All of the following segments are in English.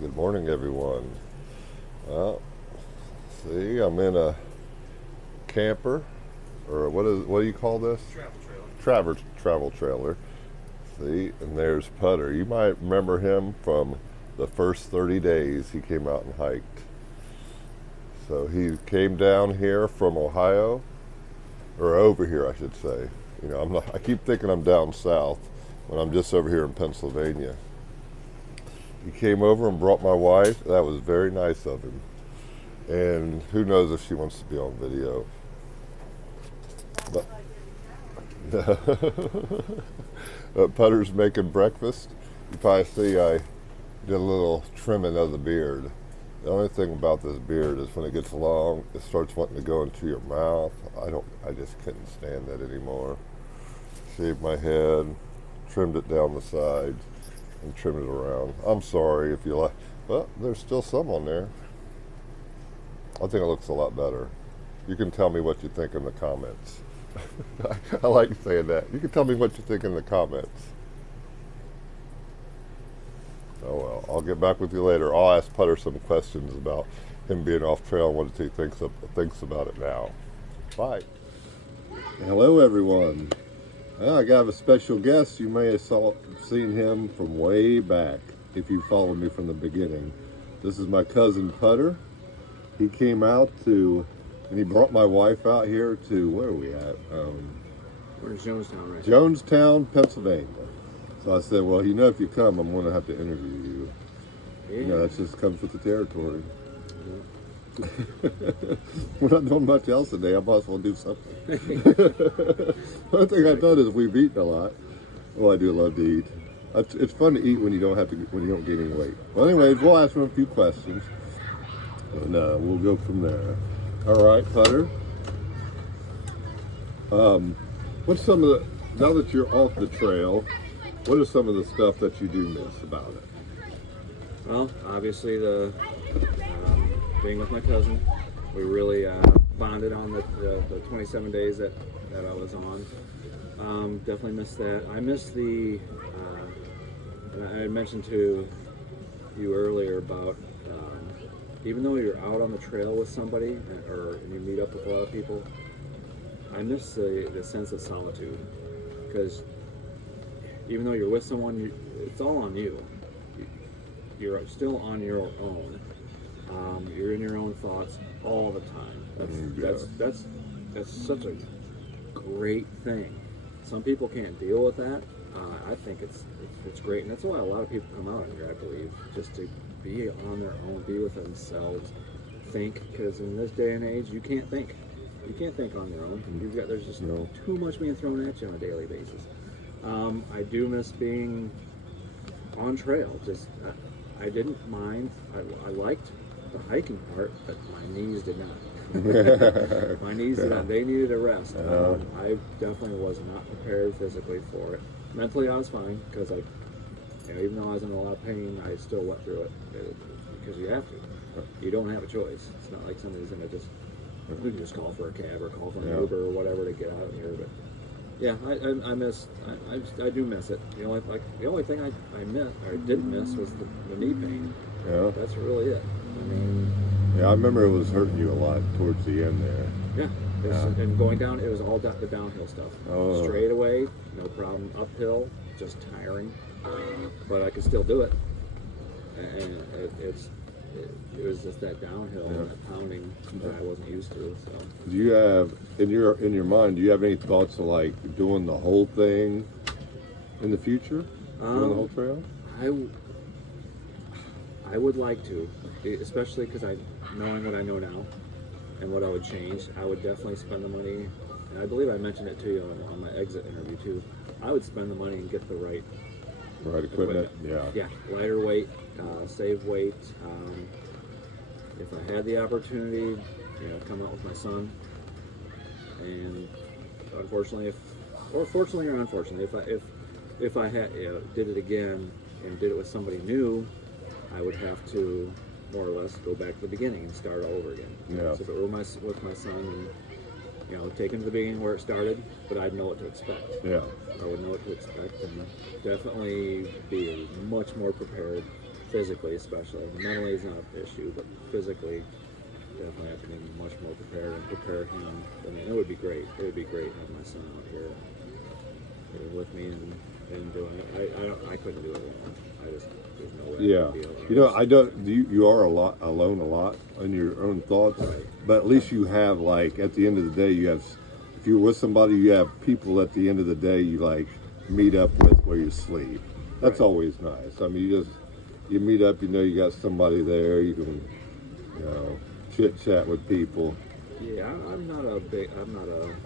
Good morning, everyone. Well, see, I'm in a camper, or what do you call this? Travel trailer. See, and there's Putter. You might remember him from the first 30 days he came out and hiked. So he came down here from Ohio, or over here, I should say. You know, I'm not. I keep thinking I'm down south when I'm just over here in Pennsylvania. He came over and brought my wife. That was very nice of him. And who knows if she wants to be on video. But, Putter's making breakfast. You probably see I did a little trimming of the beard. The only thing about this beard is when it gets long, it starts wanting to go into your mouth. I just couldn't stand that anymore. Shaved my head, trimmed it down the sides, and trimmed it around. I'm sorry if you like, but there's still some on there. I think it looks a lot better. You can tell me what you think in the comments. I like saying that. You can tell me what you think in the comments. Oh well, I'll get back with you later. I'll ask Putter some questions about him being off trail and what he thinks about it now. Bye. Hello, everyone. I got a special guest. You may have seen him from way back if you followed me from the beginning. This is my cousin Putter. He came out and he brought my wife out here to, where are we at? We're in Jonestown right now. Jonestown, Pennsylvania. So I said, well, if you come, I'm going to have to interview you. Yeah. That just comes with the territory. Yeah. We're not doing much else today. I might as well do something. One thing I've done is we've eaten a lot. Oh, I do love to eat. It's fun to eat when you don't gain any weight. Well, anyways, we'll ask him a few questions, and we'll go from there. All right, Putter. What's some of now that you're off the trail, what are some of the stuff that you do miss about it? Well, obviously being with my cousin, we really bonded on the 27 days that I was on. Definitely missed that. I missed and I had mentioned to you earlier about even though you're out on the trail with somebody and you meet up with a lot of people, I miss the sense of solitude, because even though you're with someone, it's all on you. You're still on your own. You're in your own thoughts all the time. That's such a great thing. Some people can't deal with that. I think it's great, and that's why a lot of people come out here, I believe, just to be on their own, be with themselves, think. Because in this day and age, you can't think. You can't think on your own. There's just too much being thrown at you on a daily basis. I do miss being on trail. I didn't mind. I liked the hiking part, but my knees did not. My knees did not. They needed a rest. I definitely was not prepared physically for it. Mentally, I was fine, because even though I was in a lot of pain, I still went through it, because you have to. You don't have a choice. It's not like somebody's going to you can just call for a cab or call for an Uber or whatever to get out of here. But yeah, I do miss it. The only thing I didn't miss was the knee pain. Yeah. That's really it. I remember it was hurting you a lot towards the end there. Yeah. And going down, it was all the downhill stuff. Oh. Straight away, no problem. Uphill, just tiring. But I could still do it. And it was just that downhill and that pounding that I wasn't used to. So. Do you have in your mind? Do you have any thoughts of like doing the whole thing in the future? Doing the whole trail? I would like to, especially because knowing what I know now and what I would change, I would definitely spend the money. And I believe I mentioned it to you on my exit interview too. I would spend the money and get the right equipment. Yeah, lighter weight, save weight. If I had the opportunity, come out with my son. And unfortunately, fortunately or unfortunately, if I had did it again and did it with somebody new, I would have to more or less go back to the beginning and start all over again. Yeah. So if it were with my son, and take him to the beginning where it started, but I'd know what to expect. Yeah. I would know what to expect, and definitely be much more prepared physically especially. Mentally is not an issue, but physically definitely have to be much more prepared and prepare him. I mean, it would be great. It would be great having my son out here with me and doing it. I couldn't do it alone. There's no way Yeah, I could be alone. you know, I don't. You are alone a lot in your own thoughts, Right. but at least you have, like, at the end of the day, you have. If you're with somebody, you have people at the end of the day you like meet up with where you sleep. That's Right. always nice. I mean, you meet up, you know, you got somebody there. You can, chit chat with people. Yeah, I'm not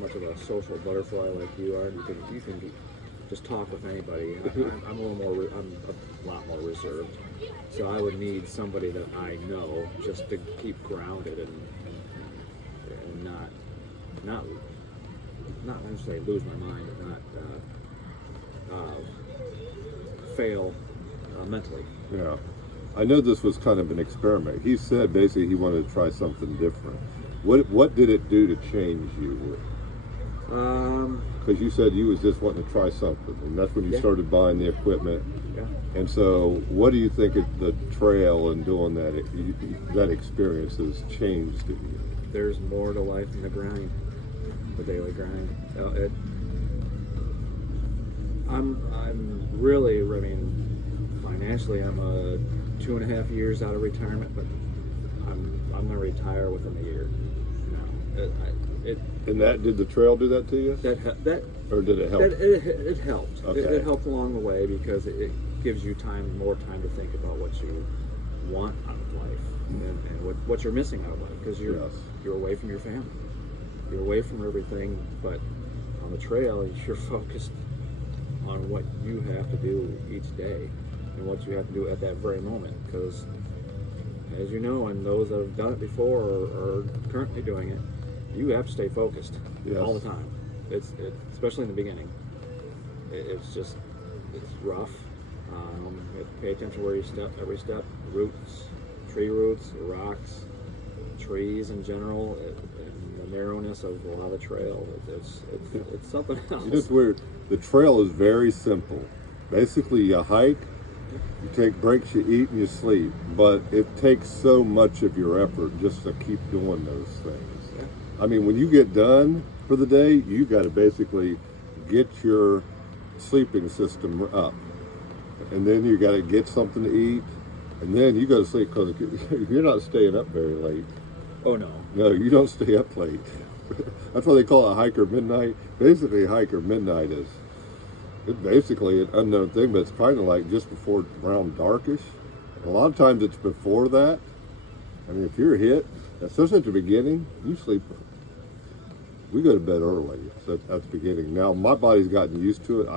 much of a social butterfly like you are. You can just talk with anybody. I'm a lot more reserved. So I would need somebody that I know just to keep grounded and not necessarily lose my mind, but not fail mentally. Yeah, I know this was kind of an experiment. He said basically he wanted to try something different. What did it do to change you? Because you said you was just wanting to try something, and that's when you started buying the equipment. Yeah. And so, what do you think of the trail and doing that experience has changed in you? There's more to life than the grind, the daily grind. I'm really, I mean, financially, I'm 2.5 years out of retirement, but I'm gonna retire within a year. And did the trail do that to you? That Or did it help? it helped. Okay. It helped along the way because it gives you more time to think about what you want out of life and what you're missing out of life, because you're away from your family, you're away from everything. But on the trail, you're focused on what you have to do each day and what you have to do at that very moment. Because, as you know, and those that have done it before or are currently doing it, you have to stay focused all the time. It's especially in the beginning. It's rough. You have to pay attention where you step, every step, roots, tree roots, rocks, trees in general, and the narrowness of a lot of the trail. It's something else. It's weird. The trail is very simple. Basically, you hike, you take breaks, you eat, and you sleep. But it takes so much of your effort just to keep doing those things. Yeah. I mean, when you get done for the day, you got to basically get your sleeping system up. And then you got to get something to eat. And then you go to sleep, because you're not staying up very late. Oh, no. No, you don't stay up late. That's why they call it hiker midnight. Basically, hiker midnight is basically an unknown thing, but it's kind of like just before around darkish. A lot of times it's before that. I mean, if you're hit, especially at the beginning, you sleep. We go to bed early at the beginning. Now my body's gotten used to it.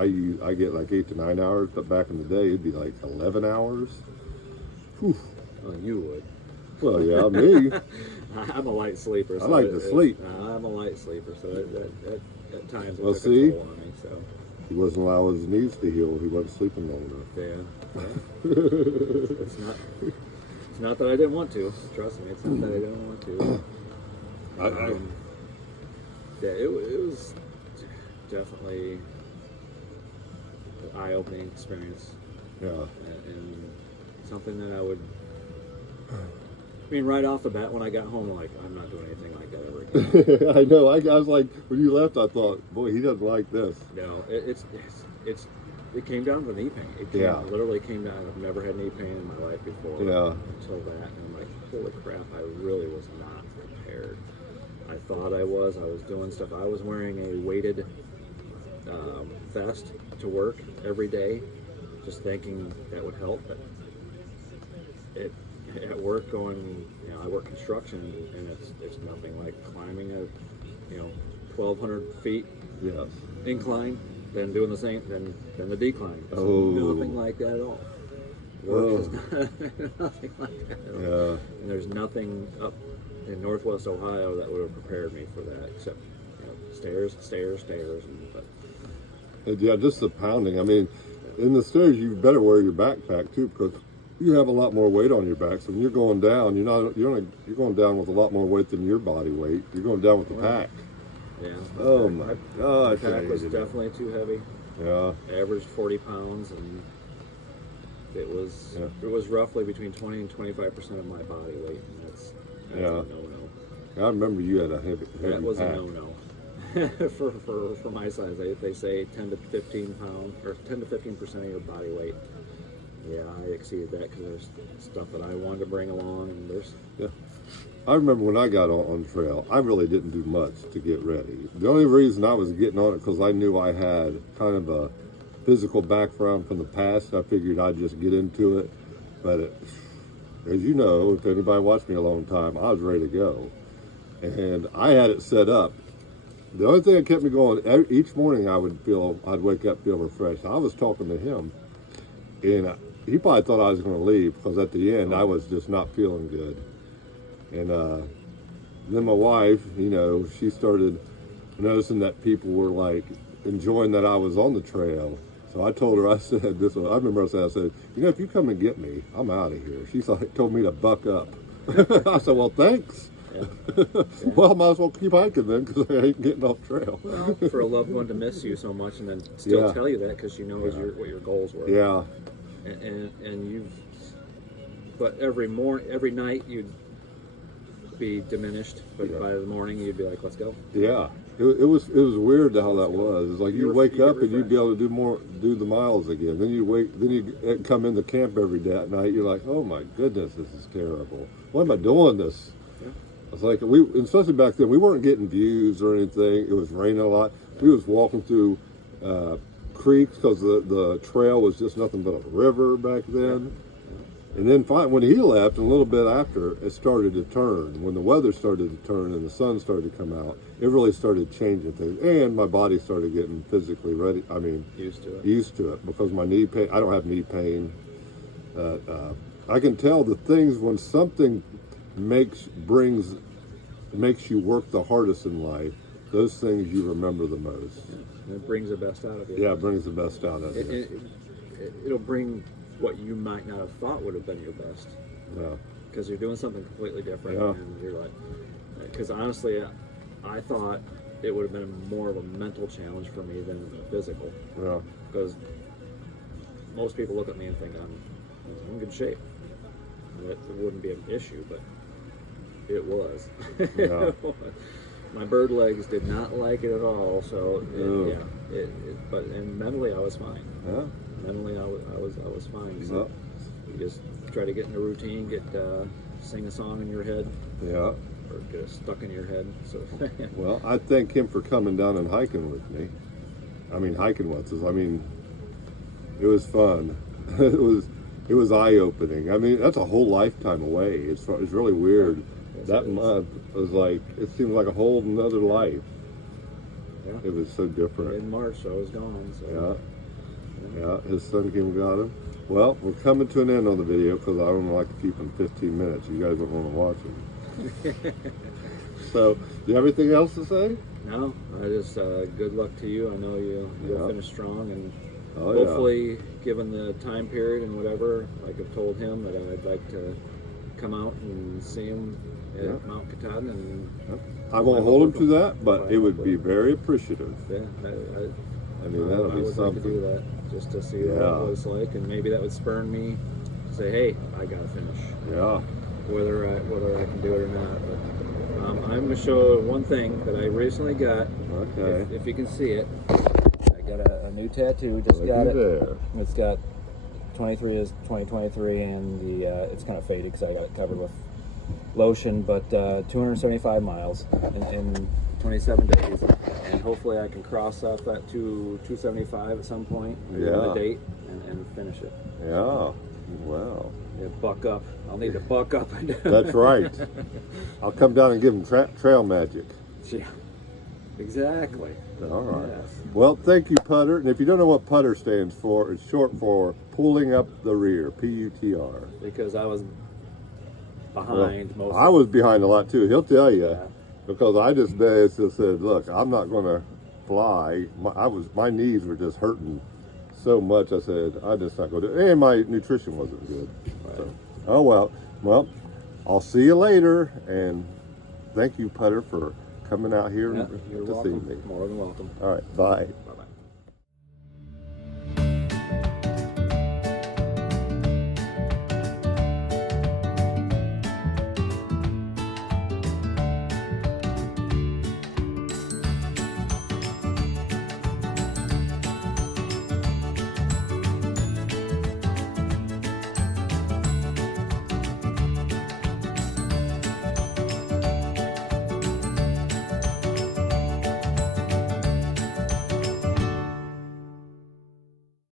I get like 8 to 9 hours, but back in the day it'd be like 11 hours. Whew. Well, you would. Well, yeah, me. I'm a light sleeper. I like to sleep. I'm a light sleeper, so at times it Well, took see? a toll on me. So He wasn't allowing his knees to heal. He wasn't sleeping long enough. yeah. It's not that I didn't want to. Trust me, it's not that I didn't want to. Yeah, it was definitely an eye-opening experience. Yeah. And something that I would. I mean, right off the bat, when I got home, I'm not doing anything like that ever again. I know. I was like, when you left, I thought, boy, he doesn't like this. No, it came down to knee pain. It literally came down. I've never had knee pain in my life before. Yeah. Until that, and I'm like, holy crap! I really was not prepared. I thought I was. I was doing stuff. I was wearing a weighted vest to work every day, just thinking that would help. But at work, I work construction, and it's nothing like climbing a 1,200 feet incline, then doing the same, then the decline. It's nothing like that at all. Work is nothing like that at all. Yeah. And there's nothing up in Northwest Ohio that would have prepared me for that, except stairs. Yeah, just the pounding. I mean, in the stairs, you better wear your backpack too, because you have a lot more weight on your back. So when you're going down, you're going down with a lot more weight than your body weight. You're going down with the pack. Yeah. Oh my gosh. The pack was definitely too heavy. Yeah. Averaged 40 pounds, and it was roughly between 20 and 25% of my body weight, and that's a no-no. I remember you had a heavy That was pack. a no-no. for my size, they say 10 to 15 pounds or 10 to 15% of your body weight. Yeah, I exceeded that because there's stuff that I wanted to bring along, and there's. Yeah. I remember when I got on trail, I really didn't do much to get ready. The only reason I was getting on it because I knew I had kind of a physical background from the past. I figured I'd just get into it. But as you know, if anybody watched me a long time, I was ready to go. And I had it set up. The only thing that kept me going, each morning I'd wake up, feel refreshed. I was talking to him, and he probably thought I was going to leave because at the end I was just not feeling good. And then my wife, she started noticing that people were like enjoying that I was on the trail. So I told her, I said this. I remember I said, if you come and get me, I'm out of here. She told me to buck up. I said, well, thanks. Yeah. Well, I might as well keep hiking then because I ain't getting off trail. Well, for a loved one to miss you so much and then still tell you that because she knows what your goals were. Yeah. And but every night you'd be diminished, but by the morning you'd be like, let's go. Yeah. It was weird how that was. It's like you wake up and you'd be able to do the miles again. Then you come into camp every day at night. You're like, oh my goodness, this is terrible. Why am I doing this? Yeah. It's like especially back then, we weren't getting views or anything. It was raining a lot. We was walking through creeks because the trail was just nothing but a river back then. Yeah. And then when he left, and a little bit after, it started to turn. When the weather started to turn and the sun started to come out, it really started changing things. And my body started getting physically ready. I mean, used to it because my knee pain. I don't have knee pain. I can tell the things when something makes you work the hardest in life. Those things you remember the most. Yeah. It brings the best out of you. Yeah, it brings the best out of you. It'll bring what you might not have thought would have been your best. Yeah. Because you're doing something completely different. Yeah. And you're like, because honestly, I thought it would have been more of a mental challenge for me than a physical. Yeah. Because most people look at me and think I'm in good shape. It wouldn't be an issue, but it was. Yeah. My bird legs did not like it at all. So but mentally I was fine. Yeah. Mentally, I was fine. So you just try to get in a routine, sing a song in your head. Yeah. Or get it stuck in your head. So. Well, I thank him for coming down and hiking with me. I mean, hiking with us. I mean, it was fun. It was eye-opening. I mean, that's a whole lifetime away. It's really weird. Yes, that month was like, it seemed like a whole another life. Yeah. It was so different. In March, I was gone. So. Yeah, his son came and got him. Well, we're coming to an end on the video because I don't like to keep them 15 minutes. You guys don't want to watch them. So, do you have anything else to say? No, I just good luck to you. I know you'll finish strong, and hopefully, given the time period and whatever, like I've told him that I'd like to come out and see him at Mount Katahdin. And I won't hold him to that, but it would be very appreciative. Yeah, I mean, that'll be something. I would like to do that just to see what it was like, and maybe that would spur me to say, "Hey, I gotta finish." Yeah. Whether I can do it or not, but I'm gonna show one thing that I recently got. Okay. If you can see it, I got a new tattoo. Just got it. There. It's got 23 is 2023, and it's kind of faded because I got it covered with lotion. But 275 miles in 27 days, and hopefully I can cross off that 275 at some point. The date and finish it. Yeah. Wow. Yeah, buck up. I'll need to buck up. That's right. I'll come down and give him trail magic. Yeah. Exactly. All right. Yes. Well, thank you, Putter. And if you don't know what Putter stands for, it's short for pulling up the rear. PUTR. Because I was behind most. I was behind a lot too. He'll tell you. Yeah. Because I just basically said, look, I'm not going to fly. My knees were just hurting so much. I said, I'm just not going to do it. And my nutrition wasn't good. Right. So, oh, well, I'll see you later. And thank you, Putter, for coming out here to see me. More than welcome. All right, bye.